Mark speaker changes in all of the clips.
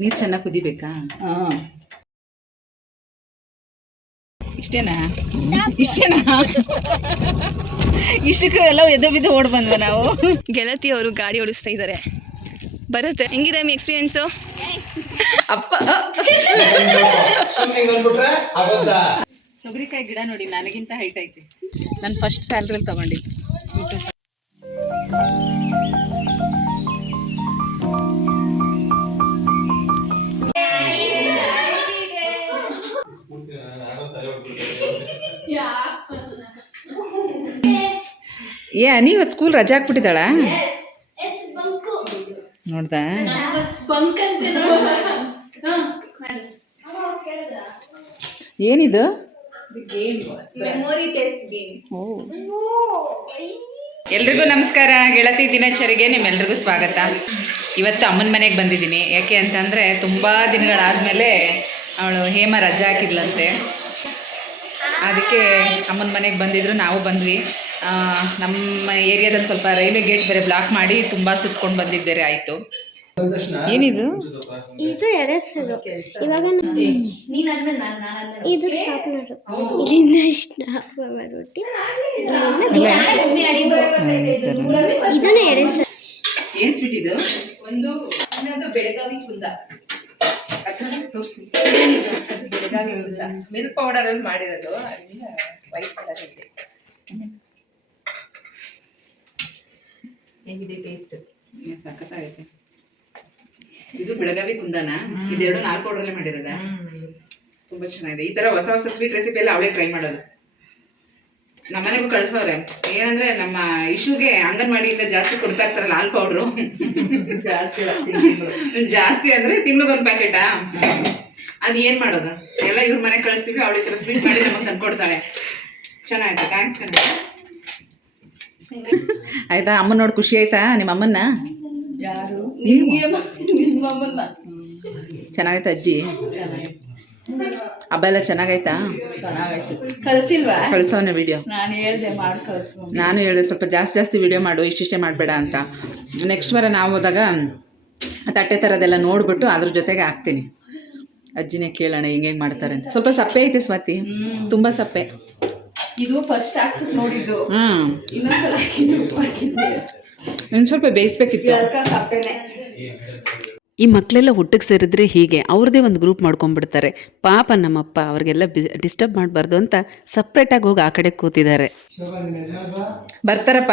Speaker 1: ನೀರು ಚೆನ್ನಾಗಿ ಕುದಿಬೇಕಾ?
Speaker 2: ಹಾಂ.
Speaker 1: ಇಷ್ಟೇನಾ? ಇಷ್ಟೇನಾ? ಇಷ್ಟಕ್ಕೆ ಎಲ್ಲ ಎದ್ದು ಬಿದ್ದು ಓಡ್ ಬಂದ್ವ ನಾವು.
Speaker 3: ಗೆಳತಿ ಅವರು ಗಾಡಿ ಓಡಿಸ್ತಾ ಇದ್ದಾರೆ. ಬರುತ್ತೆ. ಹೆಂಗಿದೆ ನಿಮ್ಮ ಎಕ್ಸ್ಪೀರಿಯನ್ಸು
Speaker 1: ಅಪ್ಪ ತೊಗರಿಕಾಯಿ ಗಿಡ ನೋಡಿ ನನಗಿಂತ ಹೈಟ್ ಐತಿ. ನಾನು ಫಸ್ಟ್ ಸ್ಯಾಲ್ರಿಲಿ ತಗೊಂಡಿದ್ದು. ಯೂಟ್ಯೂಬ್ ಏ ಅನಿ ಸ್ಕೂಲ್ ರಜೆ ಹಾಕ್ಬಿಟ್ಟಿದ್ದಾಳ? ನೋಡ್ದ? ಏನಿದು? ಎಲ್ರಿಗೂ ನಮಸ್ಕಾರ, ಗೆಳತಿ ದಿನಚರಿಗೆ ನಿಮ್ಮೆಲ್ರಿಗೂ ಸ್ವಾಗತ. ಇವತ್ತು ಅಮ್ಮನ ಮನೆಗೆ ಬಂದಿದ್ದೀನಿ. ಯಾಕೆ ಅಂತಂದರೆ ತುಂಬ ದಿನಗಳಾದಮೇಲೆ ಅವಳು ಹೇಮ ರಜೆ ಹಾಕಿದ್ಲಂತೆ. ಅದಕ್ಕೆ ಅಮ್ಮನ ಮನೆಗೆ ಬಂದಿದ್ರು ನಾವು ಬಂದ್ವಿ. ನಮ್ಮ ಏರಿಯಾದಲ್ಲಿ ಸ್ವಲ್ಪ ರೈಲ್ವೆ ಗೇಟ್ ಬೇರೆ ಬ್ಲಾಕ್ ಮಾಡಿ ತುಂಬ ಸುತ್ಕೊಂಡು ಬಂದಿದ್ದು ಬೇರೆ ಆಯಿತು. ಏನಿದು?
Speaker 4: ಇದು ಎಡೆಸರು ಇವಾಗ ಇದು ಶಾರ್ಪ್ನರು ಇಲ್ಲಿಂದ ಸ್ಟಾಪ್ ಮಾಡ್ಬಿಟ್ಟು ಇದನ್ನ ಎಡೆಸರು
Speaker 1: ಏನು ಸ್ವೀಟ್ ಇದು?
Speaker 2: ಒಂದು ಬೆಳಗಾವಿ ಕುಂದ.
Speaker 1: ತೋರಿಸಿ.
Speaker 2: ಬೆಳಗಾವಿ ಮಿಲ್ಕ್ ಪೌಡರ್ ಅಲ್ಲಿ ಮಾಡಿರೋದು ಅದರಿಂದ ವೈಟ್ ಕಲರ್ ಇದೆ ಹೇಗಿದೆ ಟೇಸ್ಟ್
Speaker 1: ಸಖತ್ತಾಗೈತೆ. ಇದು ಬೆಳಗಾವಿ ಕುಂದಾನ? ಇದೆರಡು ನಾಲ್ಕು ಪೌಡ್ರಲ್ಲೇ ಮಾಡಿರೋದ? ತುಂಬಾ ಚೆನ್ನಾಗಿದೆ. ಈ ತರ ಹೊಸ ಹೊಸ ಸ್ವೀಟ್ ರೆಸಿಪಿ ಎಲ್ಲ ಅವಳೇ ಟ್ರೈ ಮಾಡೋದು. ನಮ್ಮನೆಗೂ ಕಳಿಸೋರೆ ಏನಂದ್ರೆ ನಮ್ಮ ಇಶುಗೆ ಅಂಗನವಾಡಿಯಿಂದ ಜಾಸ್ತಿ ಕೊಡ್ತಾ ಇರ್ತಾರಲ್ಲ ಹಾಲ್ ಪೌಡ್ರು.
Speaker 2: ಜಾಸ್ತಿ
Speaker 1: ಜಾಸ್ತಿ ಅಂದ್ರೆ ತಿಂಗ್ಳಿಗೊಂದು ಪ್ಯಾಕೆಟಾ? ಅದು ಏನ್ ಮಾಡೋದು? ಎಲ್ಲ ಇವ್ರ ಮನೆ ಕಳಿಸ್ತೀವಿ ಅವಳಿ ತರ ಸ್ವೀಟ್ ಮಾಡಿ ನಮಗೆ ತಂದ್ಕೊಡ್ತಾಳೆ. ಚೆನ್ನಾಯ್ತು ಥ್ಯಾಂಕ್ಸ್ ಕಣ. ಆಯ್ತಾ ಅಮ್ಮ ನೋಡಿ ಖುಷಿ ಆಯ್ತಾ ನಿಮ್ಮ ಅಮ್ಮನ್ನ.
Speaker 2: ಯಾರು
Speaker 1: ಚೆನ್ನಾಗೈತಾ ಅಜ್ಜಿ? ಹಬ್ಬ ಎಲ್ಲ ಚೆನ್ನಾಗೈತಾ
Speaker 2: ಚೆನ್ನಾಗಾಯ್ತು. ಕಳ್ಸಿಲ್ವಾ?
Speaker 1: ಕಳಿಸೋನೆ ವಿಡಿಯೋ
Speaker 2: ನಾನು ಹೇಳ್ದೆ ಮಾಡಿ ಕಳಿಸು
Speaker 1: ನಾನು ಹೇಳಿದೆ ಸ್ವಲ್ಪ ಜಾಸ್ತಿ ಜಾಸ್ತಿ ವಿಡಿಯೋ ಮಾಡು ಇಷ್ಟಿಷ್ಟೇ ಮಾಡಬೇಡ ಅಂತ. ನೆಕ್ಸ್ಟ್ ವಾರ ನಾವು ಹೋದಾಗ ತಟ್ಟೆ ಥರದೆಲ್ಲ ನೋಡಿಬಿಟ್ಟು ಅದ್ರ ಜೊತೆಗೆ ಹಾಕ್ತೀನಿ. ಅಜ್ಜಿನೇ ಕೇಳೋಣ ಹಿಂಗೆ ಹೆಂಗೆ ಮಾಡ್ತಾರೆ ಅಂತ. ಸ್ವಲ್ಪ ಸಪ್ಪೆ ಐತೆ ಸ್ವಾತಿ. ತುಂಬ ಸಪ್ಪೆ.
Speaker 2: ಇದು ಫಸ್ಟ್ ಹಾಕ್ಬಿಟ್ಟು ನೋಡಿದ್ದು.
Speaker 1: ಹ್ಞೂ
Speaker 2: ಇನ್ನೊಂದ್ಸಲ
Speaker 1: ಇನ್ನು ಸ್ವಲ್ಪ ಬೇಯಿಸ್ಬೇಕಿತ್ತು.
Speaker 2: ಸಪ್ಪೆನೆ.
Speaker 5: ಈ ಮಕ್ಕಳೆಲ್ಲ ಒಟ್ಟಿಗೆ ಸೇರಿದ್ರೆ ಹೀಗೆ, ಅವ್ರದ್ದೇ ಒಂದು ಗ್ರೂಪ್ ಮಾಡ್ಕೊಂಡ್ಬಿಡ್ತಾರೆ. ಪಾಪ ನಮ್ಮಪ್ಪ, ಅವ್ರಿಗೆಲ್ಲ ಡಿಸ್ಟರ್ಬ್ ಮಾಡಬಾರ್ದು ಅಂತ ಸಪ್ರೇಟಾಗಿ ಹೋಗಿ ಆ ಕಡೆ ಕೂತಿದ್ದಾರೆ.
Speaker 1: ಬರ್ತಾರಪ್ಪ.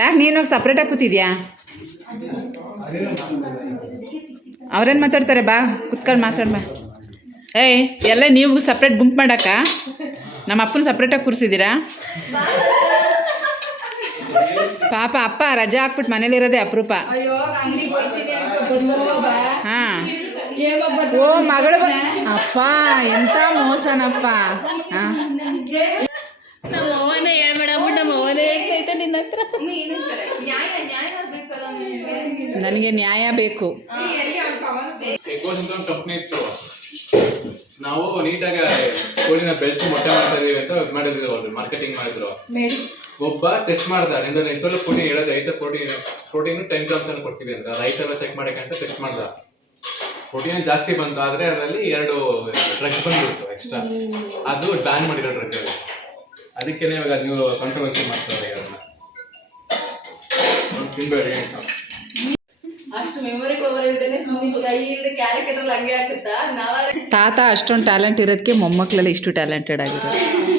Speaker 1: ಯಾಕೆ, ನೀನು ಸಪ್ರೇಟಾಗಿ ಕೂತಿದ್ಯಾ? ಅವ್ರೇನು ಮಾತಾಡ್ತಾರೆ, ಬಾ ಕುತ್ಕೊಂಡು ಮಾತಾಡ ಏಯ್, ಎಲ್ಲ ನೀವು ಸಪ್ರೇಟ್ ಗುಂಪು ಮಾಡಕ್ಕ? ನಮ್ಮ ಅಪ್ಪನ ಸಪ್ರೇಟಾಗಿ ಕೂರಿಸಿದ್ದೀರಾ? ಪಾಪ ಅಪ್ಪ ರಜೆ ಹಾಕ್ಬಿಟ್ಟು ಮನೇಲಿರೋದೆ ಅಪರೂಪ. ಹಾಂ. ಓ ಮಗಳು ಅಪ್ಪ ಎಂತ ಮೋಸನಪ್ಪ. ಹಾಂ.
Speaker 3: ನಮ್ಮ ಅವನೇ ಹೇಳ್ಬೇಡ ಬಿಟ್ಟು ನಮ್ಮ ಅವನೇ ಹೇಳ್ತೈತೆ ನಿನ್ನ ಹತ್ರ. ನ್ಯಾಯ ನ್ಯಾಯ
Speaker 1: ನನಗೆ ನ್ಯಾಯ ಬೇಕು
Speaker 6: ನಾವು ನೀಟಾಗಿ ಕೋಳಿನ ಬೆಳೆಸಿ ಮೊಟ್ಟೆ ಮಾಡ್ತಾ ಇದೀವಿ ಅಂತ ಮಾಡಿದ್ರು ಅವ್ರು ಮಾರ್ಕೆಟಿಂಗ್ ಮಾಡಿದ್ರು. ಒಬ್ಬ ಟೆಸ್ಟ್ ಮಾಡ್ದ ನಿಂದ ನಿಜವಾಗ್ಲೂ ಪ್ರೋಟೀನ್ ಹೇಳೋದು ಐದು ಪ್ರೋಟೀನ್ ಪ್ರೋಟೀನ್ ಟೆನ್ ಗ್ರಾಮ್ಸ್ ಅನ್ನು ಕೊಡ್ತೀವಿ ಅಂತ. ರೈಟ್ ಎಲ್ಲ ಚೆಕ್ ಮಾಡಕ್ಕೆ ಅಂತ ಟೆಸ್ಟ್ ಮಾಡ್ದ. ಪ್ರೋಟೀನ್ ಜಾಸ್ತಿ ಬಂತು ಆದರೆ ಅದರಲ್ಲಿ ಎರಡು ಡ್ರಗ್ಸ್ ಬಂದ್ಬಿಡ್ತು ಎಕ್ಸ್ಟ್ರಾ ಅದು ಬ್ಯಾನ್ ಮಾಡಿರೋ ಡ್ರಗ್ ಅದು ಅದಕ್ಕೇನೆ ಇವಾಗ ನೀವು ಕಾಂಟ್ರವರ್ಸಿ ಮಾಡ್ತಾರೆ ಅದನ್ನ ತಿನ್ಬೇಡಿ ಅಂತ.
Speaker 2: ಅಷ್ಟು ಮೆಮೊರಿ ಪವರ್ ಇಲ್ದೇನೆ ಸುಮ್ಮನೆ ಇಲ್ಲಿ ಕ್ಯಾರಿಕೇಟರ್ ಹಂಗೆ ಹಾಕುತ್ತಾ? ನಾವೇ
Speaker 1: ತಾತ ಅಷ್ಟೊಂದು ಟ್ಯಾಲೆಂಟ್ ಇರೋದಕ್ಕೆ ಮೊಮ್ಮಕ್ಕಳೆಲ್ಲ ಇಷ್ಟು ಟ್ಯಾಲೆಂಟೆಡ್ ಆಗಿರೋದು.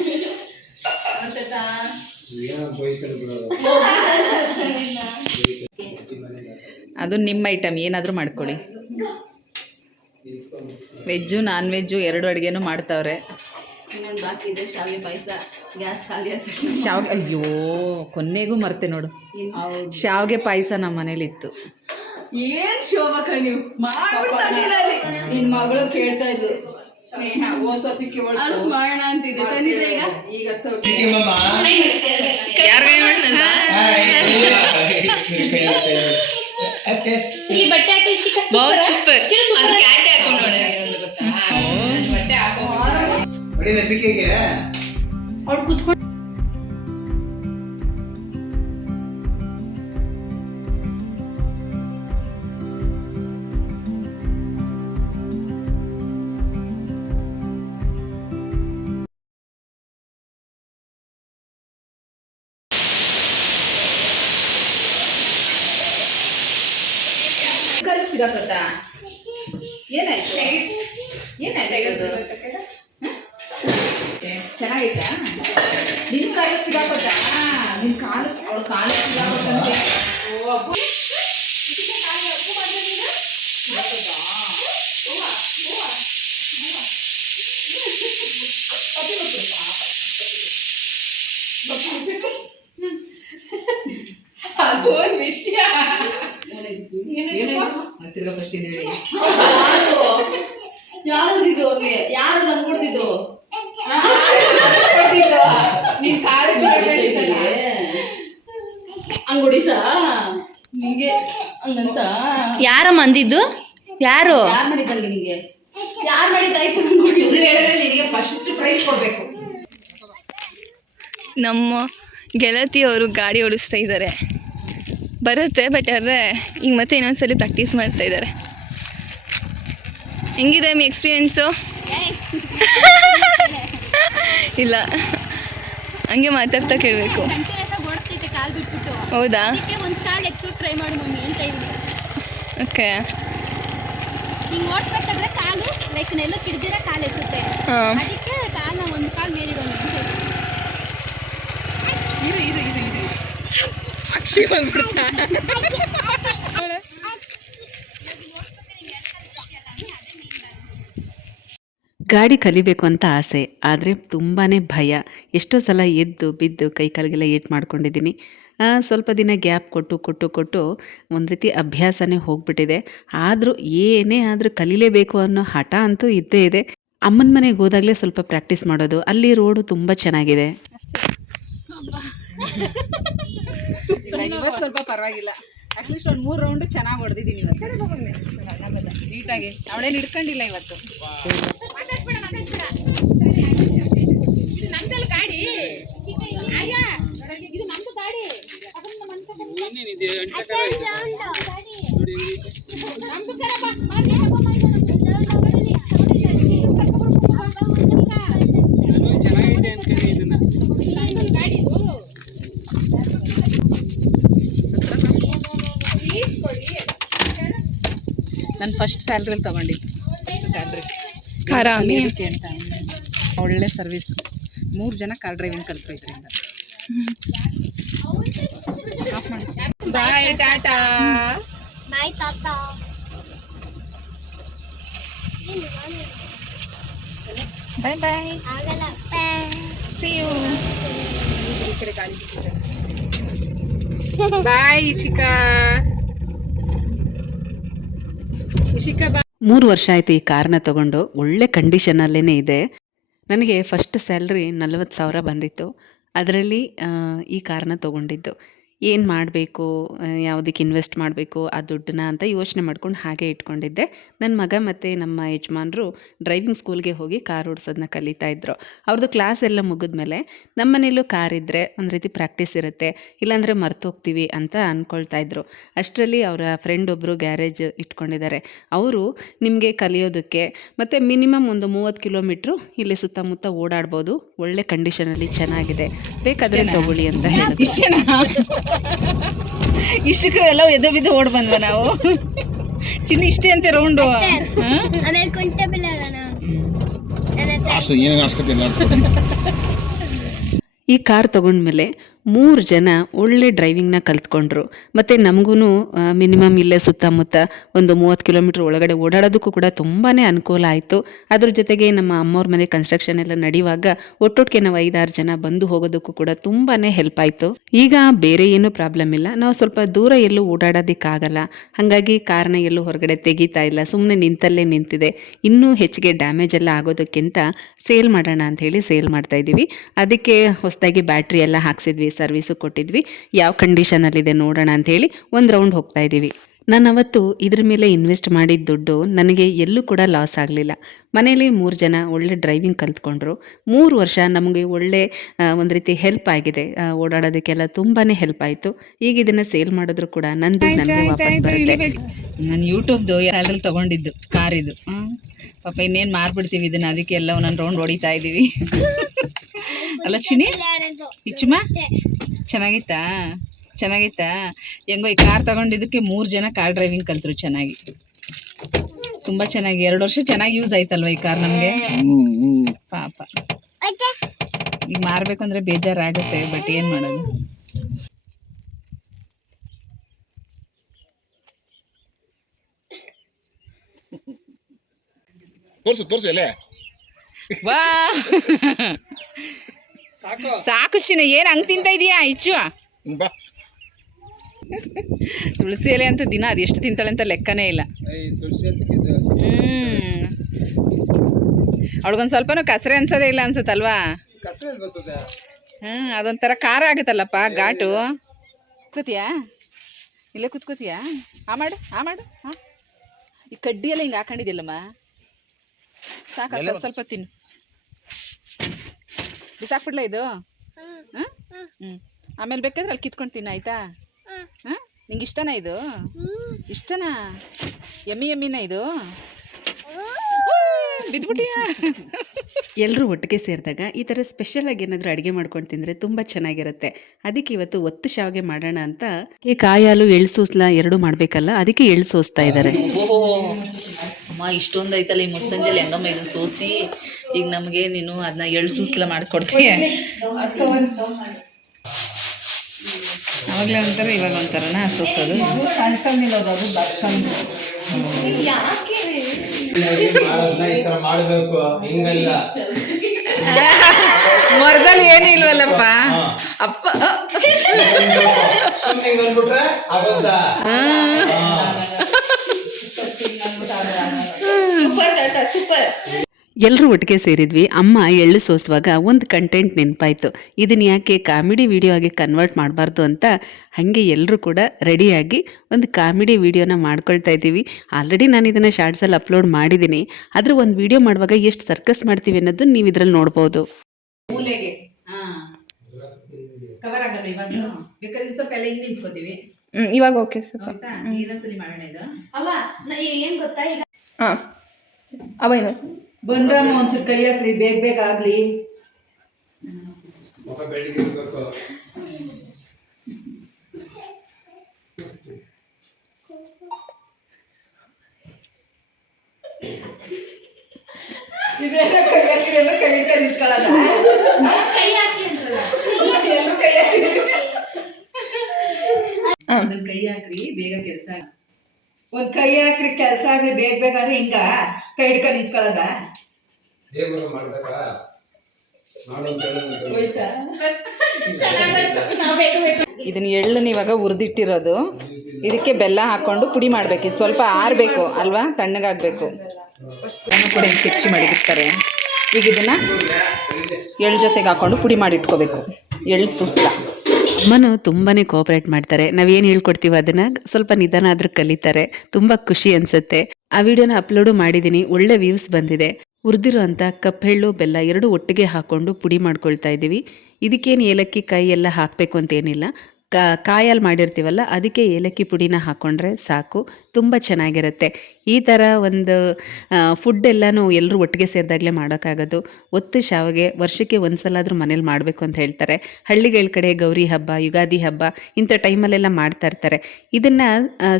Speaker 1: ಅದು ನಿಮ್ಮ ಐಟಮ್ ಏನಾದರೂ ಮಾಡ್ಕೊಳ್ಳಿ. ವೆಜ್ಜು ನಾನ್ ವೆಜ್ಜು ಎರಡು ಅಡುಗೆನೂ ಮಾಡ್ತಾವ್ರೆ.
Speaker 2: ಶಾವಿಗೆ ಪಾಯಸ ಗ್ಯಾಸ್ ಖಾಲಿ ಆದ
Speaker 1: ಶಾವ್ಗೆ ಅಯ್ಯೋ ಕೊನೆಗೂ ಮರ್ತೆ ನೋಡು. ಶಾವಿಗೆ ಪಾಯಸ ನಮ್ಮ ಮನೇಲಿತ್ತು.
Speaker 2: ಏನ್ ಶೋಭಕ ನೀವು? ನಿನ್ ಮಗಳು ಕೇಳ್ತಾ ಇದ್ಲು. ಸ್ನೇಹ ಓಸೋತಿಕ್ಕೆ ಅದು ಮಾಡೋಣ ಇದೆ ತಂದಿದ್ರೆ ಈಗ? ಈಗ ತೋರ್ಸಿ.
Speaker 3: ಸೂಪರ್ ಅದು ಕ್ಯಾಟ್ ಹಾಕೊಂಡು ನೋಡೋದು ಗೊತ್ತಾ?
Speaker 2: ಅವಳು ಕುತ್ಕೊಂಡು
Speaker 1: ನಿನ್ ಕಾಲು ಅವಳ ಕಾಲು ಸಿಗಾಕತ್ತಂತೆ ಓ ಅಪ್ಪು ಅದು ಒಂದು ವಿಷಯ ಏನಾಯ್ತು ತಿರ್ಗಾ ಫಸ್ಟ್ ಇಂದ ಹೇಳಿ
Speaker 2: ಯಾರು ಹೊಡ್ದಿದ್ದು ಅವ್ನಿಗೆ ಯಾರು ನಂಗೆ ಹೊಡ್ದಿದ್ದು
Speaker 1: ನಿನ್ ಕಾಲು ಸಿಗಾಕತ್ತಲ್ಲ
Speaker 2: ಹಂಗ್ ಹೊಡಿತಾ ನಿಂಗೆ
Speaker 3: ಮಂದಿದ್ದು? ಯಾರು?
Speaker 2: ಯಾರು ಮಾಡಿದ್ದಂಗೆ ನಿಂಗೆ? ಯಾರು ಮಾಡಿದ್ದಾಯ್ತು
Speaker 1: ಸುಳ್ಳು ಹೇಳಿದ್ರೆ ನಿನಗೆ ಫಸ್ಟ್ ಪ್ರೈಸ್ ಕೊಡ್ಬೇಕು.
Speaker 3: ನಮ್ಮ ಗೆಳತಿಯವರು ಗಾಡಿ ಓಡಿಸ್ತಾ ಇದ್ದಾರೆ. ಬರುತ್ತೆ ಬಟ್ ಆದರೆ ಈಗ ಮತ್ತೆ ಇನ್ನೊಂದ್ಸಲಿ ಪ್ರಾಕ್ಟೀಸ್ ಮಾಡ್ತಾ ಇದ್ದಾರೆ. ಹೆಂಗಿದೆ ಮಿ ಎಕ್ಸ್ಪೀರಿಯನ್ಸು ಇಲ್ಲ. ಹಂಗೆ ಮಾತಾಡ್ತಾ ಕೇಳಬೇಕು. ಹೌದಾ?
Speaker 4: ಅದಕ್ಕೆ ಒಂದು ಕಾಲ್ ಎತ್ತು ಟ್ರೈ ಮಾಡು ಮಮ್ಮಿ ಅಂತ
Speaker 3: ಓಕೆ.
Speaker 4: ಹಿಂಗೆ ಓಡ್ಬೇಕಾದ್ರೆ ಕಾಲು ಲೈಕ್ ನೆಲ್ಲ ಕಿಡ್ದಿರ ಕಾಲು ಎತ್ತುತ್ತೆ.
Speaker 3: ಹಾಂ.
Speaker 4: ಅದಕ್ಕೆ ಕಾಲ ಒಂದು ಕಾಲು ಮೇಲಿಡೋಣ ಅಂತ
Speaker 1: ಇರು ಇರು ಇರು ಇರು.
Speaker 3: ಅಕ್ಷಿ ಬಂದ್ಬಿಡ್ತಾ.
Speaker 5: ಗಾಡಿ ಕಲಿಬೇಕು ಅಂತ ಆಸೆ ಆದರೆ ತುಂಬಾ ಭಯ. ಎಷ್ಟೋ ಸಲ ಎದ್ದು ಬಿದ್ದು ಕೈ ಕಾಲಿಗೆಲ್ಲ ಏಟ್ ಮಾಡ್ಕೊಂಡಿದ್ದೀನಿ. ಸ್ವಲ್ಪ ದಿನ ಗ್ಯಾಪ್ ಕೊಟ್ಟು ಕೊಟ್ಟು ಕೊಟ್ಟು ಒಂದು ರೀತಿ ಅಭ್ಯಾಸನೇ ಹೋಗ್ಬಿಟ್ಟಿದೆ. ಆದರೂ ಏನೇ ಆದರೂ ಕಲೀಲೇಬೇಕು ಅನ್ನೋ ಹಠ ಅಂತೂ ಇದ್ದೇ ಇದೆ. ಅಮ್ಮನ ಮನೆಗೆ ಹೋದಾಗಲೇ ಸ್ವಲ್ಪ ಪ್ರಾಕ್ಟೀಸ್ ಮಾಡೋದು. ಅಲ್ಲಿ ರೋಡು ತುಂಬ ಚೆನ್ನಾಗಿದೆ.
Speaker 1: ಇವತ್ತು ಸ್ವಲ್ಪ ಪರವಾಗಿಲ್ಲ. ಅಟ್ಲೀಸ್ಟ್ ಒಂದು ಮೂರು ರೌಂಡ್ ಚೆನ್ನಾಗಿ ಹೊಡೆದಿದ್ದೀನಿ ಇವತ್ತು. ನೀಟಾಗಿ. ಅವಳೇನು ಹಿಡ್ಕೊಂಡಿಲ್ಲ ಇವತ್ತು.
Speaker 4: ಇದು ನಮ್ದು ಗಾಡಿ. ಅದನ್ನ ನಮ್ದು ಕಣಪ್ಪ, ಮಾರ್ಕೆಟ್ ಹೋಗಮ್ಮ ಇದು ನಮ್ದು ಗಾಡಿ ಇದು.
Speaker 1: ನಾನು ಫಸ್ಟ್ ಸ್ಯಾಲ್ರಿಲಿ ತೊಗೊಂಡಿದ್ದು. ಫಸ್ಟ್ ಸ್ಯಾಲ್ರಿ
Speaker 3: ಆರಾಮಿ.
Speaker 1: ಅಂತ. ಒಳ್ಳೆ ಸರ್ವಿಸ್ ಮೂರು ಜನ car driving ಕಲ್ತ್ರು bye tata
Speaker 4: bye Tata.
Speaker 1: Bye bye
Speaker 4: ಆಗಲ್ಲ
Speaker 1: see you bye Ishika Ishika bye
Speaker 5: ಮೂರು ವರ್ಷ ಆಯಿತು ಈ ಕಾರ್ನ ತಗೊಂಡು. ಒಳ್ಳೆ ಕಂಡೀಷನಲ್ಲೇ ಇದೆ. ನನಗೆ ಫಸ್ಟ್ ಸ್ಯಾಲ್ರಿ ನಲ್ವತ್ತು ಸಾವಿರ ಬಂದಿತ್ತು. ಅದರಲ್ಲಿ ಈ ಕಾರ್ನ ತೊಗೊಂಡಿದ್ದು. ಏನು ಮಾಡಬೇಕು ಯಾವುದಕ್ಕೆ ಇನ್ವೆಸ್ಟ್ ಮಾಡಬೇಕು ಆ ದುಡ್ಡನ್ನ ಅಂತ ಯೋಚನೆ ಮಾಡ್ಕೊಂಡು ಹಾಗೆ ಇಟ್ಕೊಂಡಿದ್ದೆ. ನನ್ನ ಮಗ ಮತ್ತು ನಮ್ಮ ಯಜಮಾನರು ಡ್ರೈವಿಂಗ್ ಸ್ಕೂಲ್ಗೆ ಹೋಗಿ ಕಾರ್ ಓಡಿಸೋದನ್ನ ಕಲಿತಾ ಇದ್ರು. ಅವ್ರದ್ದು ಕ್ಲಾಸ್ ಎಲ್ಲ ಮುಗಿದ್ಮೇಲೆ ನಮ್ಮ ಮನೇಲೂ ಕಾರ್ ಇದ್ದರೆ ಒಂದು ರೀತಿ ಪ್ರಾಕ್ಟೀಸ್ ಇರುತ್ತೆ. ಇಲ್ಲಾಂದರೆ ಮರ್ತೋಗ್ತೀವಿ ಅಂತ ಅಂದ್ಕೊಳ್ತಾ ಇದ್ರು. ಅಷ್ಟರಲ್ಲಿ ಅವರ ಫ್ರೆಂಡ್ ಒಬ್ಬರು ಗ್ಯಾರೇಜ್ ಇಟ್ಕೊಂಡಿದ್ದಾರೆ. ಅವರು ನಿಮಗೆ ಕಲಿಯೋದಕ್ಕೆ ಮತ್ತು ಮಿನಿಮಮ್ ಒಂದು ಮೂವತ್ತು ಕಿಲೋಮೀಟ್ರು ಇಲ್ಲಿ ಸುತ್ತಮುತ್ತ ಓಡಾಡ್ಬೋದು. ಒಳ್ಳೆ ಕಂಡೀಷನಲ್ಲಿ ಚೆನ್ನಾಗಿದೆ. ಬೇಕಾದರೆ ತಗೊಳ್ಳಿ ಅಂತ ಹೇಳಿದ್ರು.
Speaker 1: ಇಷ್ಟಕ್ಕೆ ಎಲ್ಲ ಎದ್ದು ಬಿದ್ದು ಓಡ್ ಬಂದ್ವ ನಾವು. ಚಿನ್ನ ಇಷ್ಟೇ ಅಂತ ರೌಂಡು
Speaker 4: ಆಮೇಲೆ
Speaker 7: ಏನೇನು ಆಡ್ಸ್ಕೊತೀನಿ
Speaker 5: ಈ ಕಾರ್ ತೊಗೊಂಡ್ಮೇಲೆ ಮೂರು ಜನ ಒಳ್ಳೆ ಡ್ರೈವಿಂಗ್ನ ಕಲ್ತ್ಕೊಂಡ್ರು. ಮತ್ತು ನಮಗೂ ಮಿನಿಮಮ್ ಇಲ್ಲೇ ಸುತ್ತಮುತ್ತ ಒಂದು ಮೂವತ್ತು ಕಿಲೋಮೀಟ್ರ್ ಒಳಗಡೆ ಓಡಾಡೋದಕ್ಕೂ ಕೂಡ ತುಂಬಾ ಅನುಕೂಲ ಆಯಿತು. ಅದ್ರ ಜೊತೆಗೆ ನಮ್ಮ ಅಮ್ಮವ್ರ ಮನೆ ಕನ್ಸ್ಟ್ರಕ್ಷನ್ ಎಲ್ಲ ನಡೆಯುವಾಗ ಒಟ್ಟೊಟ್ಟಿಗೆ ನಾವು ಐದಾರು ಜನ ಬಂದು ಹೋಗೋದಕ್ಕೂ ಕೂಡ ತುಂಬಾ ಹೆಲ್ಪ್ ಆಯಿತು. ಈಗ ಬೇರೆ ಏನೂ ಪ್ರಾಬ್ಲಮ್ ಇಲ್ಲ. ನಾವು ಸ್ವಲ್ಪ ದೂರ ಎಲ್ಲೂ ಓಡಾಡೋದಕ್ಕಾಗಲ್ಲ. ಹಾಗಾಗಿ ಕಾರ್ನ ಎಲ್ಲೂ ಹೊರಗಡೆ ತೆಗಿತಾ ಇಲ್ಲ. ಸುಮ್ಮನೆ ನಿಂತಲ್ಲೇ ನಿಂತಿದೆ. ಇನ್ನೂ ಹೆಚ್ಚಿಗೆ ಡ್ಯಾಮೇಜ್ ಎಲ್ಲ ಆಗೋದಕ್ಕಿಂತ ಸೇಲ್ ಮಾಡೋಣ ಅಂತ ಹೇಳಿ ಸೇಲ್ ಮಾಡ್ತಾ ಇದ್ದೀವಿ. ಅದಕ್ಕೆ ಹೊಸದಾಗಿ ಬ್ಯಾಟ್ರಿ ಎಲ್ಲ ಹಾಕ್ಸಿದ್ವಿ. ಸರ್ವಿಸು ಕೊಟ್ಟಿದ್ವಿ. ಯಾವ ಕಂಡೀಷನಲ್ಲಿದೆ ನೋಡೋಣ ಅಂತ ಹೇಳಿ ಒಂದು ರೌಂಡ್ ಹೋಗ್ತಾ ಇದ್ದೀವಿ. ನಾನು ಅವತ್ತು ಇದ್ರ ಮೇಲೆ ಇನ್ವೆಸ್ಟ್ ಮಾಡಿದ ದುಡ್ಡು ನನಗೆ ಎಲ್ಲೂ ಕೂಡ ಲಾಸ್ ಆಗಲಿಲ್ಲ. ಮನೇಲಿ ಮೂರು ಜನ ಒಳ್ಳೆ ಡ್ರೈವಿಂಗ್ ಕಲ್ತ್ಕೊಂಡ್ರು. ಮೂರು ವರ್ಷ ನಮಗೆ ಒಳ್ಳೆ ಒಂದು ರೀತಿ ಹೆಲ್ಪ್ ಆಗಿದೆ. ಓಡಾಡೋದಕ್ಕೆಲ್ಲ ತುಂಬಾ ಹೆಲ್ಪ್ ಆಯಿತು. ಈಗ ಇದನ್ನು ಸೇಲ್ ಮಾಡಿದ್ರು ಕೂಡ ನನ್ನ ದುಡ್ಡು ನನಗೆ ವಾಪಸ್ ಬರುತ್ತೆ.
Speaker 1: ನಾನು ಯೂಟ್ಯೂಬ್ದು ಯಾರಲ್ಲಿ ತೊಗೊಂಡಿದ್ದು ಕಾರ್ ಇದು. ಹ್ಮ್. ಪಾಪ ಇನ್ನೇನು ಮಾರ್ಬಿಡ್ತೀವಿ ಇದನ್ನ ಅದಕ್ಕೆ ಎಲ್ಲ ಒಂದೊಂದು ರೌಂಡ್ ಹೊಡಿತಾ ಇದ್ದೀವಿ ಅಲ್ಲ ಚಿನಿ ಇಚ್ಚುಮ? ಚೆನ್ನಾಗಿತ್ತಾ? ಚೆನ್ನಾಗಿತ್ತಾ? ಹೆಂಗೋ ಈ ಕಾರ್ ತಗೊಂಡಿದ್ದಕ್ಕೆ ಮೂರು ಜನ ಕಾರ್ ಡ್ರೈವಿಂಗ್ ಕಲ್ತರು ಚೆನ್ನಾಗಿ. ತುಂಬಾ ಚೆನ್ನಾಗಿ ಎರಡು ವರ್ಷ ಚೆನ್ನಾಗಿ ಯೂಸ್ ಆಯ್ತಲ್ವಾ ಈ ಕಾರ್ ನಮಗೆ? ಪಾಪ. ಈಗ ಮಾರಬೇಕು ಅಂದರೆ ಬೇಜಾರಾಗುತ್ತೆ ಬಟ್ ಏನ್ ಮಾಡೋದು?
Speaker 7: ತೋರಿಸು ತೋರಿಸು ಎಲೆ.
Speaker 1: ವಾ. ಸಾಕು. ಚಿನ್ನ ಏನ್ ಹಂಗ್ ತಿಂತ ಇದೀಯಾ ಇಚ್ಚು?
Speaker 7: ಹ್ಞೂ ಬಾ.
Speaker 1: ತುಳಸಿ ಎಲೆ ಅಂತ ದಿನ ಅದು ಎಷ್ಟು ತಿಂತಾಳೆ ಅಂತ ಲೆಕ್ಕನೇ ಇಲ್ಲ. ಹ್ಮ್. ಅವಳಿಗೊಂದು ಸ್ವಲ್ಪನೂ ಕಸರೆ ಅನ್ಸೋದೇ ಇಲ್ಲ ಅನ್ಸುತ್ತಲ್ವಾ? ಹ್ಮ್ ಅದೊಂಥರ ಖಾರ ಆಗುತ್ತಲ್ಲಪ್ಪ ಘಾಟು. ಕೂತಿಯಾ ಇಲ್ಲೇ ಕೂತ್ಕೋತಿಯಾ? ಆ ಮಾಡು ಆ ಮಾಡು ಹಾಂ ಈ ಎಲ್ಲ ಹಿಂಗೆ ಹಾಕೊಂಡಿದ್ದಿಲ್ಲಮ್ಮ ಸಾಕ ಸ್ವಲ್ಪ ಸ್ವಲ್ಪ ತಿನ್ನು. ಬಿಸಾಕ್ಬಿಡ್ಲ ಇದು? ಹಾಂ ಹ್ಞೂ ಆಮೇಲೆ ಬೇಕಾದ್ರೆ ಅಲ್ಲಿ ಕಿತ್ಕೊಂಡು ತಿನ್ನ ಆಯ್ತಾ? ಹಾಂ ನಿಂಗೆ ಇಷ್ಟನಾ ಇದು? ಇಷ್ಟನಾ? ಎಮ್ಮಿ ಎಮ್ಮಿನ ಇದು? ಬಿದ್ಬಿಟ್ಟಿಯಾ?
Speaker 5: ಎಲ್ಲರೂ ಒಟ್ಟಿಗೆ ಸೇರಿದಾಗ ಈ ಥರ ಸ್ಪೆಷಲಾಗಿ ಏನಾದರೂ ಅಡುಗೆ ಮಾಡ್ಕೊಂಡು ತಿಂದರೆ ತುಂಬ ಚೆನ್ನಾಗಿರುತ್ತೆ. ಅದಕ್ಕೆ ಇವತ್ತು ಒತ್ತು ಶಾವಿಗೆ ಮಾಡೋಣ ಅಂತ ಈ ಕಾಯಾಲು ಎಳ್ಳು ಎರಡು ಎರಡೂ ಮಾಡಬೇಕಲ್ಲ ಅದಕ್ಕೆ ಎಳ್ಸೋಸ್ತಾ ಇದ್ದಾರೆ
Speaker 3: ಓಹೋ. ಅಮ್ಮ ಇಷ್ಟೊಂದು ಐತಲ್ಲ ಈ ಮುಸ್ಸಂಜೆಲಿ ಹೆಂಗಮ್ಮ ಇದನ್ನ ಸೋಸಿ? ಈಗ ನಮಗೆ ನೀನು ಅದನ್ನ ಎಳ್ಳು ಸೂಸ್ಲ ಮಾಡ್ಕೊಡ್ತೀಯ?
Speaker 1: ಆವಾಗಲೇ ಒಂಥರ ಇವಾಗ ಒಂಥರನ ಸೋಸೋದು? ಮರದಲ್ಲಿ ಏನು ಇಲ್ವಲ್ಲಪ್ಪ? ಅಪ್ಪ ಅ,
Speaker 6: ಅಂದ್ಬಿಟ್ರೆ
Speaker 5: ಎಲ್ಲರೂ ಒಟ್ಟಿಗೆ ಸೇರಿದ್ವಿ. ಅಮ್ಮ ಎಳ್ಳು ಸೋಸುವಾಗ ಒಂದು ಕಂಟೆಂಟ್ ನೆನಪಾಯಿತು. ಇದನ್ನು ಯಾಕೆ ಕಾಮಿಡಿ ವಿಡಿಯೋ ಆಗಿ ಕನ್ವರ್ಟ್ ಮಾಡಬಾರ್ದು ಅಂತ ಹಾಗೆ ಎಲ್ಲರೂ ಕೂಡ ರೆಡಿಯಾಗಿ ಒಂದು ಕಾಮಿಡಿ ವಿಡಿಯೋನ ಮಾಡ್ಕೊಳ್ತಾ ಇದ್ದೀವಿ. ಆಲ್ರೆಡಿ ನಾನು ಇದನ್ನು ಶಾರ್ಟ್ಸಲ್ಲಿ ಅಪ್ಲೋಡ್ ಮಾಡಿದ್ದೀನಿ ಆದರೆ ಒಂದು ವಿಡಿಯೋ ಮಾಡುವಾಗ ಎಷ್ಟು ಸರ್ಕಸ್ ಮಾಡ್ತೀವಿ ಅನ್ನೋದು ನೀವು ಇದರಲ್ಲಿ ನೋಡ್ಬೋದು.
Speaker 1: ಕವರ್ ಆಗಲ್ಲ ಇವಾಗಲೂ? ಬೇಕಾದ್ರೆ ಇನ್ನು ಸ್ವಲ್ಪ ಎಲ್ಲ ಹಿಂಗೆ ನಿಂತ್ಕೋತೀವಿ.
Speaker 2: ಇವಾಗ ಓಕೆ ಸರ್
Speaker 1: ಮಾಡೋಣ ಇದು.
Speaker 4: ಏನ್ ಗೊತ್ತಾ ಈಗ?
Speaker 2: ಹಾಂ ಅವ ಇನ್ನೊಂದು
Speaker 8: ಬಂದ್ರಮ್ಮ ಒಂಚೂರು ಕೈ ಹಾಕ್ರಿ ಬೇಗ ಬೇಗ ಆಗ್ಲಿ. ಕೈ ಹಾಕ್ರಿ ಎಲ್ಲ ಕೈ ಹಿಡ್ಕೊಂಡು ನಿಂತ್ಕೊಳ್ಳೋದ?
Speaker 4: ಕೈ ಹಾಕಿ ಅಂದ್ರಲ್ಲ.
Speaker 8: ಎಲ್ಲೂ ಕೈ ಹಾಕಿ
Speaker 1: ಕೈ ಹಾಕ್ರಿ ಬೇಗ ಕೆಲಸ
Speaker 8: ಒಂದ್ ಕೈ ಹಾಕ್ರಿ ಕೆಲಸ ಆಗ್ಲಿ ಬೇಗ ಬೇಕಾದ್ರೆ ಹಿಂಗ ಕೈ ಹಿಡ್ಕೊಂಡು ನಿಂತ್ಕೊಳ್ಳೋದ?
Speaker 6: ಮಾಡ್ಬೇಕಾ?
Speaker 1: ಇದನ್ನ ಎಳ್ಳನ್ನ ಇವಾಗ ಹುರಿದಿಟ್ಟಿರೋದು. ಇದಕ್ಕೆ ಬೆಲ್ಲ ಹಾಕೊಂಡು ಪುಡಿ ಮಾಡಬೇಕು. ಸ್ವಲ್ಪ ಆರಬೇಕು ಅಲ್ವಾ? ತಣ್ಣಗಾಗ್ಬೇಕು. ಕೂಡ ಹಿಂಗೆ ಚಿಚ್ಚಿ ಮಾಡಿರ್ತಾರೆ ಈಗ ಇದನ್ನ ಎಳ್ಳು ಜೊತೆಗೆ ಹಾಕೊಂಡು ಪುಡಿ ಮಾಡಿ ಇಟ್ಕೋಬೇಕು. ಎಳ್ಳು ಸುಸ್ಲ
Speaker 5: ಅಮ್ಮನು ತುಂಬಾನೇ ಕೋಆಪರೇಟ್ ಮಾಡ್ತಾರೆ. ನಾವೇನು ಹೇಳ್ಕೊಡ್ತೀವೋ ಅದನ್ನ ಸ್ವಲ್ಪ ನಿಧಾನ ಆದರೂ ಕಲಿತಾರೆ. ತುಂಬಾ ಖುಷಿ ಅನ್ಸುತ್ತೆ. ಆ ವಿಡಿಯೋನ ಅಪ್ಲೋಡ್ ಮಾಡಿದ್ದೀನಿ ಒಳ್ಳೆ ವ್ಯೂಸ್ ಬಂದಿದೆ. ಹುರಿದಿರೋ ಅಂತ ಕಪ್ಪೆಳ್ಳು ಬೆಲ್ಲ ಎರಡು ಒಟ್ಟಿಗೆ ಹಾಕೊಂಡು ಪುಡಿ ಮಾಡ್ಕೊಳ್ತಾ ಇದ್ದೀವಿ. ಇದಕ್ಕೇನು ಏಲಕ್ಕಿ, ಕಾಯಿ ಎಲ್ಲ ಹಾಕಬೇಕು ಅಂತೇನಿಲ್ಲ. ಕಾ, ಕಾಯಲ್ಲಿ ಮಾಡಿರ್ತೀವಲ್ಲ, ಅದಕ್ಕೆ ಏಲಕ್ಕಿ ಪುಡಿನ ಹಾಕೊಂಡ್ರೆ ಸಾಕು. ತುಂಬ ಚೆನ್ನಾಗಿರುತ್ತೆ. ಈ ಥರ ಒಂದು ಫುಡ್ ಎಲ್ಲನೂ ಎಲ್ಲರೂ ಒಟ್ಟಿಗೆ ಸೇರಿದಾಗಲೇ ಮಾಡೋಕ್ಕಾಗೋದು. ಒತ್ತು ಶಾವಿಗೆ, ವರ್ಷಕ್ಕೆ ಒಂದು ಸಲ ಆದರೂ ಮನೇಲಿ ಮಾಡಬೇಕು ಅಂತ ಹೇಳ್ತಾರೆ. ಹಳ್ಳಿಗಳ ಕಡೆ ಗೌರಿ ಹಬ್ಬ, ಯುಗಾದಿ ಹಬ್ಬ ಇಂಥ ಟೈಮಲ್ಲೆಲ್ಲ ಮಾಡ್ತಾ ಇರ್ತಾರೆ. ಇದನ್ನು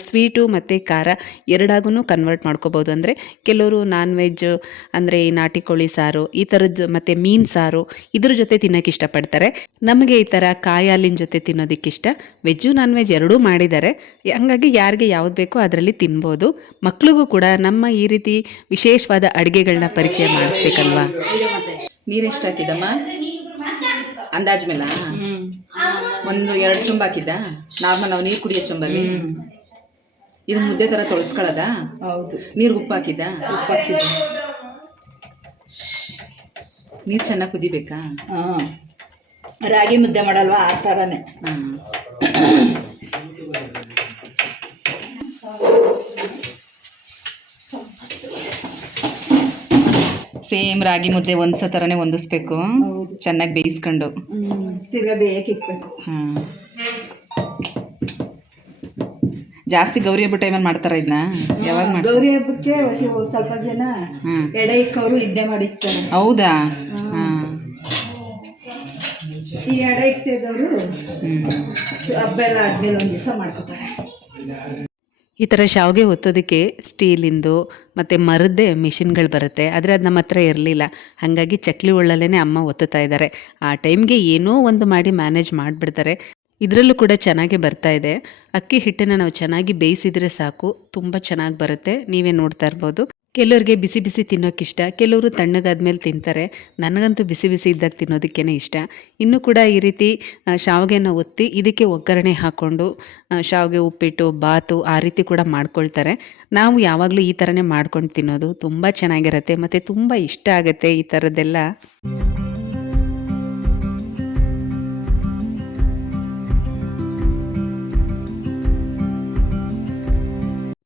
Speaker 5: ಸ್ವೀಟು ಮತ್ತು ಖಾರ ಎರಡಾಗೂ ಕನ್ವರ್ಟ್ ಮಾಡ್ಕೋಬೋದು. ಅಂದರೆ ಕೆಲವರು ನಾನ್ ವೆಜ್ ಅಂದರೆ ಈ ನಾಟಿ ಕೋಳಿ ಸಾರು, ಈ ಥರದ್ದು ಮತ್ತು ಮೀನು ಸಾರು, ಇದ್ರ ಜೊತೆ ತಿನ್ನೋಕೆ ಇಷ್ಟಪಡ್ತಾರೆ. ನಮಗೆ ಈ ಥರ ಕಾಯಿ ಹಾಲಿನ ಜೊತೆ ತಿನ್ನೋದಕ್ಕೆ ಇಷ್ಟ. ವೆಜ್ಜು ನಾನ್ ವೆಜ್ ಎರಡೂ ಮಾಡಿದ್ದಾರೆ ಹಂಗಾಗಿ ಯಾರಿಗೆ ಯಾವ್ದು ಬೇಕೋ ಅದರಲ್ಲಿ ತಿನ್ಬೋದು. ಮಕ್ಳಿಗೂ ಕೂಡ ನಮ್ಮ ಈ ರೀತಿ ವಿಶೇಷವಾದ ಅಡುಗೆಗಳನ್ನ ಪರಿಚಯ ಮಾಡಿಸ್ಬೇಕಲ್ವಾ?
Speaker 1: ನೀರು ಎಷ್ಟು ಹಾಕಿದಮ್ಮ ಅಂದಾಜ್ ಮೇಲ? ಒಂದು ಎರಡು ಚುಂಬ ಹಾಕಿದ್ದ? ನಾರ್ಮಲ್ ನಾವು ನೀರು ಕುಡಿಯೋ ಚುಂಬಲ್ಲಿ? ಇದು ಮುದ್ದೆ ಥರ ತೊಳಸ್ಕೊಳ್ಳೋದ?
Speaker 8: ಹೌದು.
Speaker 1: ನೀರು ಉಪ್ಪು ಹಾಕಿದ್ದ?
Speaker 8: ಉಪ್ಪು ಹಾಕಿದ್ದ
Speaker 1: ನೀರು ಚೆನ್ನಾಗಿ ಕುದಿಬೇಕಾ?
Speaker 8: ಹಾಂ. ರಾಗಿ ಮುದ್ದೆ ಮಾಡಲ್ವಾ? ಆ ಥರನೇ
Speaker 1: ಹ್ಮ್. ಸೇಮ್ ರಾಗಿ ಮುದ್ದೆ ಒಂದ್ಸ ಥರನೇ ಹೊಂದಿಸ್ಬೇಕು. ಚೆನ್ನಾಗಿ ಬೇಯಿಸ್ಕೊಂಡು.
Speaker 8: ತಿರ್ಗಾ
Speaker 1: ಜಾಸ್ತಿ ಗೌರಿ ಹಬ್ಬ ಟೈಮಲ್ಲಿ ಮಾಡ್ತಾರ ಇದನ್ನ ಯಾವಾಗ ಮಾಡ್ತಾರೆ?
Speaker 8: ಗೌರಿ ಹಬ್ಬಕ್ಕೆ ಸ್ವಲ್ಪ ಜನ. ಎಡೆ ಇಕ್ಕವರು ಇದ್ದೇ ಮಾಡಿರ್ತಾರೆ.
Speaker 1: ಹೌದಾ? ಹಾಂ.
Speaker 8: ಈ ಎಡೆ ಇಕ್ತಿದ್ದವರು ಹಬ್ಬ ಎಲ್ಲ ಆದ್ಮೇಲೆ ಒಂದು ದಿವಸ ಮಾಡ್ಕೋತಾರೆ.
Speaker 5: ಈ ಥರ ಶಾವಿಗೆ ಒತ್ತೋದಕ್ಕೆ ಸ್ಟೀಲಿಂದು ಮತ್ತು ಮರದ್ದೇ ಮಿಷಿನ್ಗಳು ಬರುತ್ತೆ, ಆದರೆ ಅದು ನಮ್ಮ ಹತ್ರ ಇರಲಿಲ್ಲ. ಹಾಗಾಗಿ ಚಕ್ಲಿ ಒಳ್ಳಲ್ಲೇ ಅಮ್ಮ ಒತ್ತುತ್ತಾ ಇದ್ದಾರೆ. ಆ ಟೈಮ್ಗೆ ಏನೋ ಒಂದು ಮಾಡಿ ಮ್ಯಾನೇಜ್ ಮಾಡಿಬಿಡ್ತಾರೆ. ಇದರಲ್ಲೂ ಕೂಡ ಚೆನ್ನಾಗಿ ಬರ್ತಾ ಇದೆ. ಅಕ್ಕಿ ಹಿಟ್ಟನ್ನು ನಾವು ಚೆನ್ನಾಗಿ ಬೇಯಿಸಿದರೆ ಸಾಕು. ತುಂಬ ಚೆನ್ನಾಗಿ ಬರುತ್ತೆ. ನೀವೇ ನೋಡ್ತಾ ಇರ್ಬೋದು. ಕೆಲವ್ರಿಗೆ ಬಿಸಿ ಬಿಸಿ ತಿನ್ನೋಕ್ಕಿಷ್ಟ ಕೆಲವರು ತಣ್ಣಗಾದ್ಮೇಲೆ ತಿಂತಾರೆ. ನನಗಂತೂ ಬಿಸಿ ಬಿಸಿ ಇದ್ದಾಗ ತಿನ್ನೋದಕ್ಕೇ ಇಷ್ಟ. ಇನ್ನೂ ಕೂಡ ಈ ರೀತಿ ಶಾವಿಗೆನ ಒತ್ತಿ ಇದಕ್ಕೆ ಒಗ್ಗರಣೆ ಹಾಕ್ಕೊಂಡು ಶಾವಿಗೆ ಉಪ್ಪಿಟ್ಟು, ಬಾತು ಆ ರೀತಿ ಕೂಡ ಮಾಡ್ಕೊಳ್ತಾರೆ. ನಾವು ಯಾವಾಗಲೂ ಈ ಥರನೇ ಮಾಡ್ಕೊಂಡು ತಿನ್ನೋದು ತುಂಬ ಚೆನ್ನಾಗಿರುತ್ತೆ, ಮತ್ತು ತುಂಬ ಇಷ್ಟ ಆಗುತ್ತೆ ಈ ಥರದ್ದೆಲ್ಲ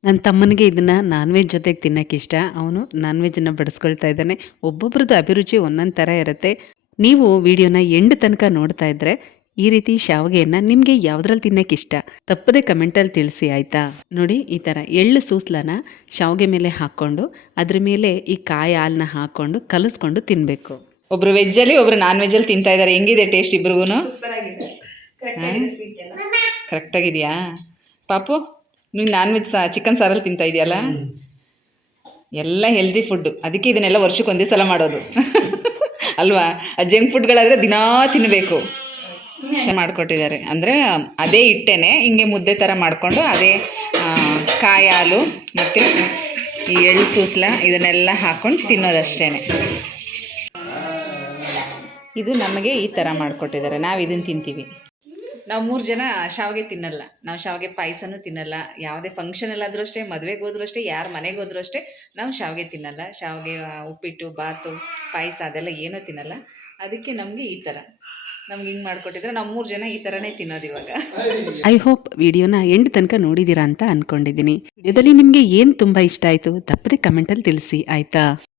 Speaker 5: ನನ್ನ ತಮ್ಮನಿಗೆ ಇದನ್ನು ನಾನ್ ವೆಜ್ ಜೊತೆಗೆ ತಿನ್ನೋಕೆ ಇಷ್ಟ. ಅವನು ನಾನ್ ವೆಜ್ಜನ್ನು ಬಡಿಸ್ಕೊಳ್ತಾ ಇದ್ದಾನೆ. ಒಬ್ಬೊಬ್ರದ್ದು ಅಭಿರುಚಿ ಒಂದೊಂದು ಥರ ಇರುತ್ತೆ. ನೀವು ವಿಡಿಯೋನ ಎಂಡ್ ತನಕ ನೋಡ್ತಾ ಇದ್ರೆ ಈ ರೀತಿ ಶಾವಿಗೆಯನ್ನು ನಿಮಗೆ ಯಾವುದ್ರಲ್ಲಿ ತಿನ್ನೋಕೆ ಇಷ್ಟ? ತಪ್ಪದೆ ಕಮೆಂಟಲ್ಲಿ ತಿಳಿಸಿ ಆಯಿತಾ? ನೋಡಿ ಈ ಥರ ಎಳ್ಳು ಸೂಸ್ಲನ ಶಾವಿಗೆ ಮೇಲೆ ಹಾಕ್ಕೊಂಡು ಅದ್ರ ಮೇಲೆ ಈ ಕಾಯಿ ಹಾಲನ್ನ ಹಾಕ್ಕೊಂಡು ಕಲಿಸ್ಕೊಂಡು ತಿನ್ನಬೇಕು
Speaker 1: ಒಬ್ರು ವೆಜ್ಜಲ್ಲಿ ಒಬ್ರು ನಾನ್ ವೆಜ್ಜಲ್ಲಿ ತಿಂತಾ ಇದ್ದಾರೆ ಹೆಂಗಿದೆ ಟೇಸ್ಟ್ ಇಬ್ರಿಗೂ ಕರೆಕ್ಟಾಗಿದೆಯಾ ಪಾಪು? ನೀನು ನಾನ್ ವೆಜ್ ಸಾ ಚಿಕನ್ ಸಾರಲ್ಲಿ ತಿಂತಾ ಇದೆಯಲ್ಲ? ಎಲ್ಲ ಹೆಲ್ದಿ ಫುಡ್ಡು ಅದಕ್ಕೆ ಇದನ್ನೆಲ್ಲ ವರ್ಷಕ್ಕೆ ಒಂದೇ ಸಲ ಮಾಡೋದು. ಅಲ್ವಾ? ಆ ಜಂಕ್ ಫುಡ್ಗಳಾದರೆ ದಿನಾ ತಿನ್ನಬೇಕು ಮಾಡಿಕೊಟ್ಟಿದ್ದಾರೆ. ಅಂದರೆ ಅದೇ ಹಿಟ್ಟೆನೆ, ಹಿಂಗೆ ಮುದ್ದೆ ಥರ ಮಾಡಿಕೊಂಡು ಅದೇ ಕಾಯಿ ಹಾಲು ಮತ್ತು ಈ ಎಳ್ಳು ಸೂಸ್ಲ ಇದನ್ನೆಲ್ಲ ಹಾಕ್ಕೊಂಡು ತಿನ್ನೋದಷ್ಟೇ ಇದು ನಮಗೆ ಈ ಥರ ಮಾಡಿಕೊಟ್ಟಿದ್ದಾರೆ. ನಾವು ಇದನ್ನು ತಿಂತೀವಿ. ನಾವು ಮೂರು ಜನ ಶಾವಿಗೆ ತಿನ್ನಲ್ಲ. ನಾವು ಶಾವಿಗೆ ಪಾಯಸನೂ ತಿನ್ನಲ್ಲ. ಯಾವುದೇ ಫಂಕ್ಷನಲ್ಲಾದರೂ ಅಷ್ಟೇ, ಮದುವೆಗೆ ಹೋದ್ರೂ ಅಷ್ಟೇ, ಯಾರು ಮನೆಗೆ ಹೋದ್ರೂ ಅಷ್ಟೇ ನಾವು ಶಾವಿಗೆ ತಿನ್ನಲ್ಲ. ಶಾವಿಗೆ ಉಪ್ಪಿಟ್ಟು, ಬಾತು, ಪಾಯಸ ಅದೆಲ್ಲ ಏನೂ ತಿನ್ನಲ್ಲ. ಅದಕ್ಕೆ ನಮಗೆ ಈ ಥರ ನಮ್ಗೆ ಹಿಂಗೆ ಮಾಡಿಕೊಟ್ಟಿದ್ರೆ ನಾವು ಮೂರು ಜನ ಈ ಥರನೇ ತಿನ್ನೋದು ಇವಾಗ.
Speaker 5: ಐ ಹೋಪ್ ವಿಡಿಯೋನ ಎಂಡ್ ತನಕ ನೋಡಿದ್ದೀರಾ ಅಂತ ಅಂದ್ಕೊಂಡಿದ್ದೀನಿ ವಿಡಿಯೋದಲ್ಲಿ ನಿಮಗೆ ಏನು ತುಂಬ ಇಷ್ಟ ಆಯಿತು, ತಪ್ಪದೆ ಕಮೆಂಟಲ್ಲಿ ತಿಳಿಸಿ, ಆಯಿತಾ?